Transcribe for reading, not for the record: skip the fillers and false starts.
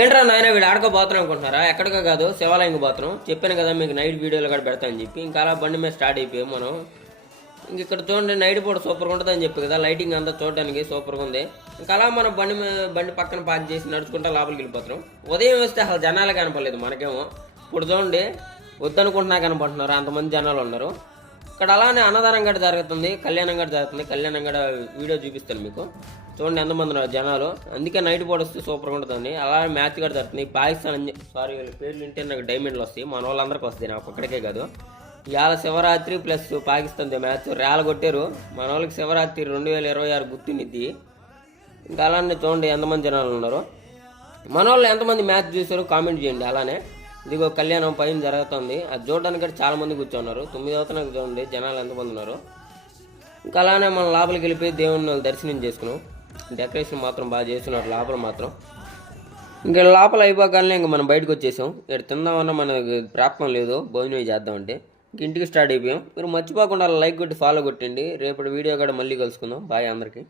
ఏంట్రా నాయన వీడు ఆడుకోబోతున్నాం అనుకుంటున్నారా? ఎక్కడికో కాదు, శివాలయంకి పోతున్నాం. చెప్పాను కదా మీకు నైట్ వీడియోలు కూడా పెడతానని చెప్పి. ఇంకా అలా బండి మీద స్టార్ట్ అయిపోయాం మనం. ఇంక ఇక్కడ చూడండి, నైట్ పూట సూపర్గా ఉంటుందని చెప్పి కదా, లైటింగ్ అంతా చూడడానికి సూపర్గా ఉంది. ఇంకా అలా మనం బండి పక్కన పార్క్ చేసి నడుచుకుంటా లోపలికి వెళ్ళిపోతున్నాం. ఉదయం వస్తే అసలు జనాలు కనపడలేదు మనకేమో. ఇప్పుడు చూడండి, వద్దనుకుంటున్నా కనపడుతున్నారు, అంతమంది జనాలు ఉన్నారు. ఇక్కడ అలానే అన్నదానం గడ జరుగుతుంది, కళ్యాణం గడ జరుగుతుంది. కళ్యాణం గడ వీడియో చూపిస్తాను మీకు. చూడండి ఎంతమంది ఉన్నారు జనాలు. అందుకే నైట్ పూట వస్తే సూపర్గా ఉంటుందండి. అలా మ్యాచ్ కూడా జరుగుతుంది. పాకిస్తాన్ సారీ వీళ్ళ పేర్లు వింటే నాకు డైమండ్లు వస్తాయి. మన వాళ్ళందరికీ వస్తాయి, నాకు ఒక్కడికే కాదు. ఇవాళ శివరాత్రి ప్లస్ పాకిస్తాన్తో మ్యాచ్ రేల కొట్టారు. మన వాళ్ళకి శివరాత్రి 2026 గుర్తునిద్ది. ఇంకా అలానే చూడండి ఎంతమంది జనాలు ఉన్నారు. మన వాళ్ళు ఎంతమంది మ్యాచ్ చూసారో కామెంట్ చేయండి. అలానే ఇదిగో కళ్యాణం పైన జరుగుతుంది, అది చూడడానికి కూడా చాలా మంది కూర్చున్నారు. 9 అవుతున్నా చూడండి జనాలు ఎంతమంది ఉన్నారు. ఇంకా అలానే మనం లోపలికి వెళ్ళిపోయి దేవుని దర్శనం చేసుకున్నాం. డెకరేషన్ మాత్రం బాగా చేస్తున్నారు లోపల మాత్రం. ఇంకా లోపల అయిపోగానే ఇంక మనం బయటకు వచ్చేసాం. ఇక్కడ తిందామన్నా మనకు ప్రాప్తం లేదు, భోజనం చేద్దామంటే ఇంక ఇంటికి స్టార్ట్ అయిపోయాం. మీరు మర్చిపోకుండా లైక్ కొట్టి ఫాలో కొట్టండి. రేపటి వీడియో కూడా మళ్ళీ కలుసుకుందాం. బాయ్ అందరికీ.